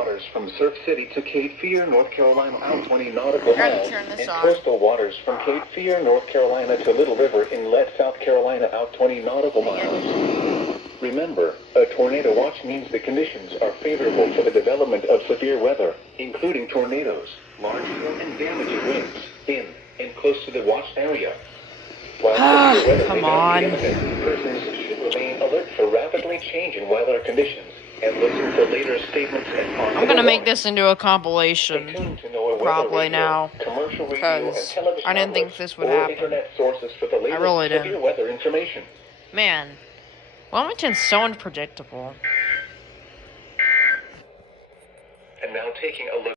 waters from Surf City to Cape Fear, North Carolina, out 20 nautical miles, and off. coastal waters from Cape Fear, North Carolina to Little River Inlet, South Carolina, out 20 nautical miles. Remember, a tornado watch means the conditions are favorable for the development of severe weather, including tornadoes, large hail, and damaging winds in and close to the watched area. While severe weather may not be imminent, persons should remain alert for rapidly changing weather conditions and listen for later statements and possible I'm gonna make warnings. this into a compilation. Stay tuned to know a weather Probably radio, now. commercial radio, and Because television I didn't think outlets this would or happen. internet sources for the latest really didn't. severe weather information. Man, Wilmington's so unpredictable. And now taking a look